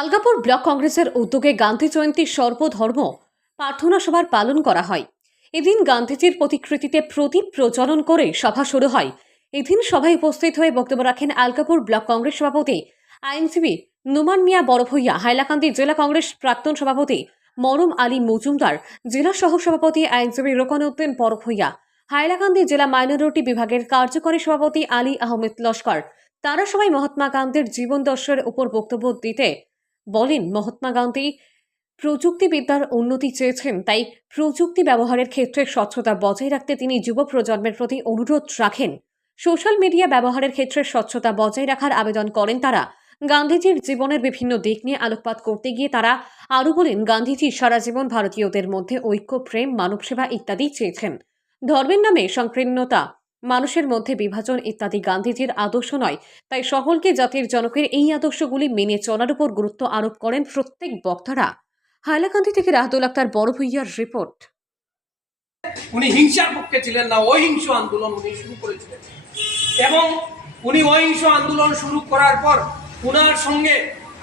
Algapur block কংগ্রেসের উদ্যোগে গান্ধী জয়ন্তী সর্বধর্ম প্রার্থনা সভার পালন করা হয়। এদিন গান্ধীজির প্রতিকৃতিতে প্রদীপ প্রজ্বলন করে সভা শুরু হয়। এদিন সভায় উপস্থিত হয়ে বক্তব্য রাখেন আলগাপুর ব্লক কংগ্রেস সভাপতি আইনজীবী নুমান মিয়া বড়ভূইয়া, হাইলাকান্দি জেলা কংগ্রেস প্রাক্তন সভাপতি মরম আলী মজুমদার, জেলা সহ সভাপতি আইনজীবী রোকনউদ্দিন বড়ভূইয়া, হাইলাকান্দি জেলা মাইনরিটি বিভাগের কার্যকরী সভাপতি আলী আহমেদ লস্কর। তারা সবাই মহাত্মা গান্ধীর জীবন দর্শনের উপর বক্তব্য দিতে বলেন, মহাত্মা গান্ধী প্রযুক্তিবিদ্যার উন্নতি চেয়েছেন, তাই প্রযুক্তি ব্যবহারের ক্ষেত্রে স্বচ্ছতা বজায় রাখতে তিনি যুব প্রজন্মের প্রতি অনুরোধ রাখেন। সোশ্যাল মিডিয়া ব্যবহারের ক্ষেত্রে স্বচ্ছতা বজায় রাখার আবেদন করেন তারা। গান্ধীজির জীবনের বিভিন্ন দিক নিয়ে আলোকপাত করতে গিয়ে তারা আরও বলেন, গান্ধীজি সারা জীবন ভারতীয়দের মধ্যে ঐক্য, প্রেম, মানবসেবা ইত্যাদি চেয়েছেন। ধর্মের নামে সংকীর্ণতা, মানুষের মধ্যে বিভাজন ইত্যাদি গান্ধীজির আদর্শ নয়, তাই সকলকে জাতির জনকের এই আদর্শগুলি মেনে চলার উপর গুরুত্ব আরোপ করেন প্রত্যেক বক্তারা। হাইলাকান্দি থেকে রাহুল আক্তার বড়ভূইয়ার রিপোর্ট। উনি হিংসার পক্ষে ছিলেন না, অহিংস আন্দোলন উনি শুরু করেছিলেন এবং উনি অহিংস আন্দোলন শুরু করার পর উনার সঙ্গে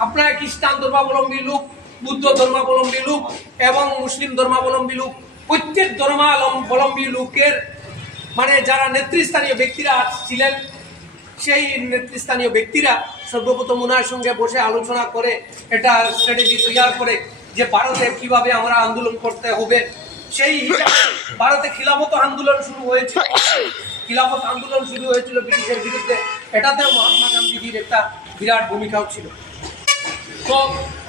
আপনার খ্রিস্টান ধর্মাবলম্বী লোক, বুদ্ধ ধর্মাবলম্বী লোক এবং মুসলিম ধর্মাবলম্বী লোক, প্রত্যেক ধর্মাবলম্বী লোকের মানে যারা নেতৃস্থানীয় ব্যক্তিরা ছিলেন, সেই নেতৃস্থানীয় ব্যক্তিরা সর্বপ্রথম ওনার সঙ্গে বসে আলোচনা করে একটা স্ট্র্যাটেজি তৈরি করে যে ভারতে কিভাবে আমরা আন্দোলন করতে হবে। সেই হিসাবে ভারতে খিলাফত আন্দোলন শুরু হয়েছিল। খিলাফত আন্দোলন শুরু হয়েছিল ব্রিটিশের বিরুদ্ধে। এটাতেও মহাত্মা গান্ধীজির একটা বিরাট ভূমিকাও ছিল। তো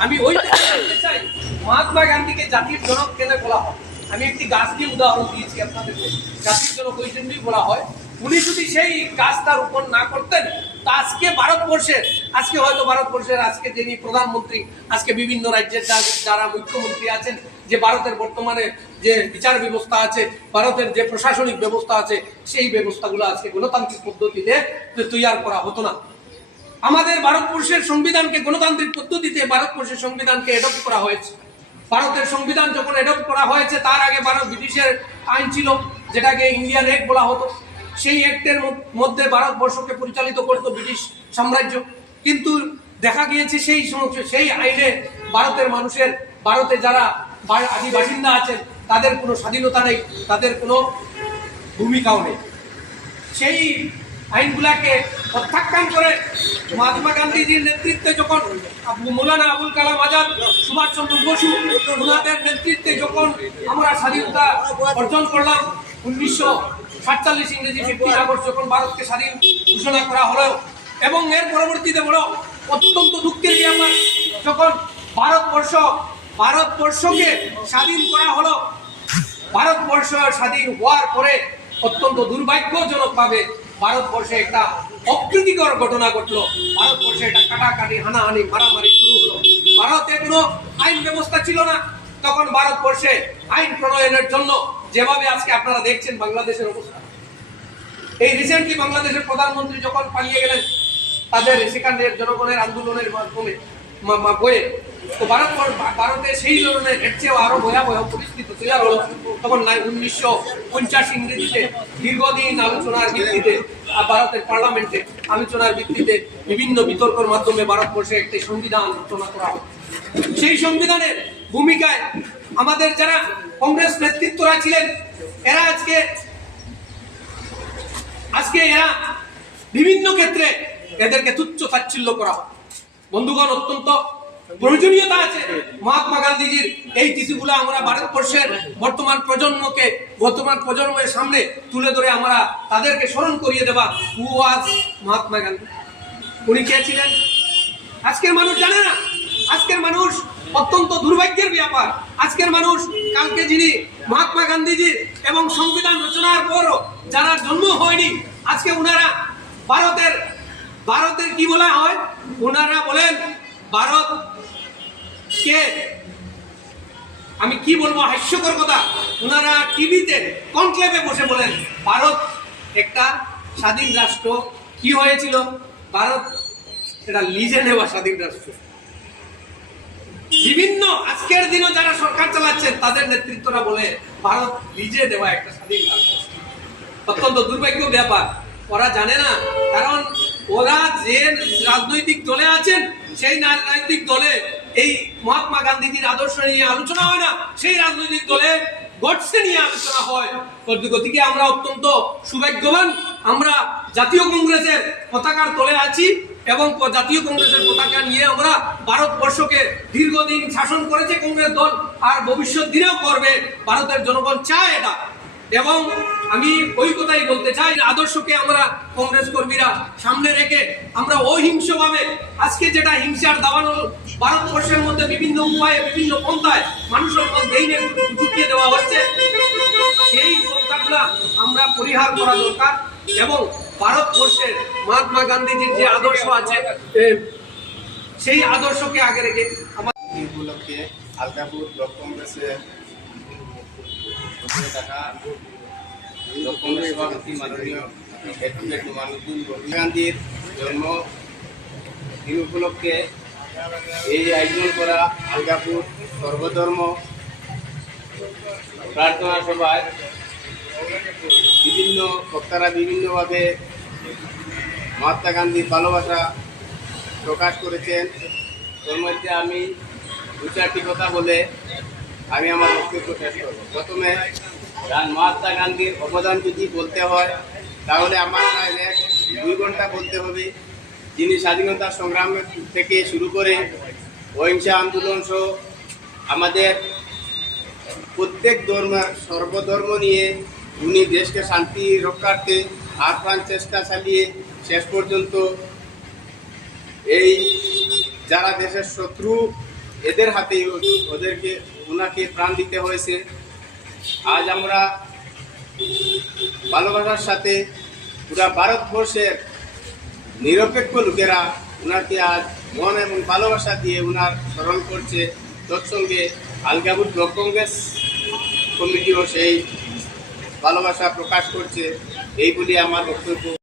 আমি ওই বলতে চাই, মহাত্মা গান্ধীকে জাতির জনক কেন বলা হয়? আমি একটি গাছ দিয়ে উদাহরণ দিয়েছি আপনাদেরকে। জাতির জনক ওই জন্যই বলা হয়, উনি যদি সেই গাছটা রোপণ না করতেন তা আজকে ভারতবর্ষের, আজকে হয়তো ভারতবর্ষের আজকে যিনি প্রধানমন্ত্রী, আজকে বিভিন্ন রাজ্যের যারা মুখ্যমন্ত্রী আছেন, যে ভারতের বর্তমানে যে বিচার ব্যবস্থা আছে, ভারতের যে প্রশাসনিক ব্যবস্থা আছে, সেই ব্যবস্থাগুলো আজকে গণতান্ত্রিক পদ্ধতিতে তৈরি করা হতো না। আমাদের ভারতবর্ষের সংবিধানকে গণতান্ত্রিক পদ্ধতিতে ভারতবর্ষের সংবিধানকে অ্যাডপ্ট করা হয়েছে। ভারতের সংবিধান যখন অ্যাডপ্ট করা হয়েছে তার আগে ভারত ব্রিটিশের আইন ছিল, যেটাকে ইন্ডিয়ান অ্যাক্ট বলা হতো। সেই অ্যাক্টের মধ্যে ভারতবর্ষকে পরিচালিত করত ব্রিটিশ সাম্রাজ্য। কিন্তু দেখা গিয়েছে সেই আইনে ভারতের মানুষের, ভারতে যারা আদি বাসিন্দা আছেন তাদের কোনো স্বাধীনতা নেই, তাদের কোনো ভূমিকাও নেই। সেই আইনগুলাকে প্রত্যাখ্যান করে মহাত্মা গান্ধীজির নেতৃত্বে যখন মৌলানা আবুল কালাম আজাদ, সুভাষচন্দ্র বসু, ওনাদের নেতৃত্বে যখন আমরা স্বাধীনতা অর্জন করলাম 1947 ইংরেজি 15 আগস্ট যখন ভারতকে স্বাধীন ঘোষণা করা হলো, এবং এর পরবর্তীতে বড় অত্যন্ত দুঃখের ব্যাপার, যখন ভারতবর্ষকে স্বাধীন করা হলো, ভারতবর্ষ স্বাধীন হওয়ার পরে অত্যন্ত দুর্ভাগ্যজনকভাবে ভারতবর্ষে একটা অপ্রীতিকর ঘটনা ঘটলো। ভারতবর্ষে একটা কাটাকাটি, হানাহানি, মারামারি শুরু হলো। ভারতে কোনো আইন ব্যবস্থা ছিল না। তখন ভারতবর্ষে আইন প্রণয়নের জন্য যেভাবে আজকে আপনারা দেখছেন বাংলাদেশের অবস্থা, এই রিসেন্টলি বাংলাদেশের প্রধানমন্ত্রী যখন পালিয়ে গেলেন তাদের সেখানের জনগণের আন্দোলনের মাধ্যমে বয়ে, তো ভারতে সেই ধরনের এর চেয়েও আরো ভয়াবহ পরিস্থিতি তৈরি হলো। তখন 1950 ইংরেজিতে দীর্ঘদিন আলোচনার ভিত্তিতে ভারতের পার্লামেন্টে আলোচনার ভিত্তিতে বিভিন্ন বিতর্কের মাধ্যমে ভারতবর্ষে একটি সংবিধান রচনা করা হয়। সেই সংবিধানের ভূমিকায় আমাদের যারা কংগ্রেস নেতৃত্বরা ছিলেন, এরা আজকে এরা বিভিন্ন ক্ষেত্রে এদেরকে তুচ্ছ তাচ্ছিল্য করা হয়। বন্ধুগণ, অত্যন্ত প্রয়োজনীয়তা আছে মহাত্মা গান্ধীজির এই তিথিগুলো আমরা ভারতবর্ষের বর্তমান প্রজন্মের সামনে তুলে ধরে আমরা তাদেরকে স্মরণ করিয়ে দেবা, হু ওয়াজ মহাত্মা গান্ধী, উনি কে ছিলেন। আজকের মানুষ জানে না। আজকের মানুষ, অত্যন্ত দুর্ভাগ্যের ব্যাপার, আজকের মানুষ কালকে যিনি মহাত্মা গান্ধীজি এবং সংবিধান রচনার পরও যারা জন্ম হয়নি, আজকে উনারা ভারতের কি বলা হয়, ওনারা বলেন ভারত কে, আমি কি বলবো, হাস্যকর কথা, ওনারা টিভিতে কনক্লেভে বসে বলেন ভারত একটা স্বাধীন রাষ্ট্র। কি হয়েছিল? ভারত এটা লিজে নেওয়া স্বাধীন রাষ্ট্র। বিভিন্ন আজকের দিনও যারা সরকার চালাচ্ছেন তাদের নেতৃত্বরা বলে ভারত লিজে দেওয়া একটা স্বাধীন রাষ্ট্র। অত্যন্ত দুর্ভাগ্য ব্যাপার, ওরা জানে না। কারণ ওরা যে রাজনৈতিক দলে আছেন সেই রাজনৈতিক দলে এই মহাত্মা গান্ধীজির আদর্শ নিয়ে আলোচনা হয় না, সেই রাজনৈতিক দলে গডসে নিয়ে আলোচনা হয়। গতিকে আমরা অত্যন্ত সৌভাগ্যবান, আমরা জাতীয় কংগ্রেসের পতাকার তলে আছি এবং জাতীয় কংগ্রেসের পতাকা নিয়ে আমরা ভারতবর্ষকে দীর্ঘদিন শাসন করেছে কংগ্রেস দল, আর ভবিষ্যৎ দিনেও করবে। ভারতের জনগণ চায় এটা, এবং আমি ওই কথাই বলতে চাই, আদর্শকে আমরা কংগ্রেস কর্মীরা সামনে রেখে আমরা অহিংসভাবে আজকে যেটা হিংসার দাবানো ভারতবর্ষের মধ্যে বিভিন্ন উপায়ে বিভিন্ন পন্থায় মানুষের মধ্যে ঢুকিয়ে দেওয়া হচ্ছে, সেই পন্থাগুলা আমরা পরিহার করা দরকার। এবং ভারতবর্ষের মহাত্মা গান্ধীজির যে আদর্শ আছে সেই আদর্শকে আগে রেখে এই উপলক্ষে আলগাপুর ব্লক কংগ্রেসের কংগ্রেস সভাপতি মাননীয় অ্যাডভোকেট নুমানুদ্দিন গান্ধীর জন্ম দিন উপলক্ষে এই আয়োজন করা আলগাপুর সর্বধর্ম প্রার্থনা সভায় বিভিন্ন বক্তারা বিভিন্নভাবে মহাত্মা গান্ধীর ভালোবাসা প্রকাশ করেছেন। তোর মধ্যে আমি দু চারটি কথা বলে আমি আমার বক্তব্য শেষ করব। প্রথমে মহাত্মা গান্ধীর অবদান যদি বলতে হয় তাহলে আমার প্রায় 2 ঘন্টা বলতে হবে। যিনি স্বাধীনতা সংগ্রাম থেকে শুরু করে অহিংসা আন্দোলন সহ আমাদের প্রত্যেক ধর্মের সর্বধর্ম নিয়ে উনি দেশকে শান্তি রক্ষার্থে আপ্রাণ চেষ্টা চালিয়ে শেষ পর্যন্ত এই যারা দেশের শত্রু এদের হাতে ওনাকে প্রাণ দিতে হয়েছে। আজ আমরা ভালোবাসার সাথে পুরা ভারতবর্ষের নিরপেক্ষ লোকেরা ওনাকে আজ মন এবং ভালোবাসা দিয়ে ওনার স্মরণ করছে। তৎসঙ্গে আলগাপুর ব্লক কংগ্রেস কমিটিও সেই ভালোবাসা প্রকাশ করছে। এইগুলি আমার বক্তব্য।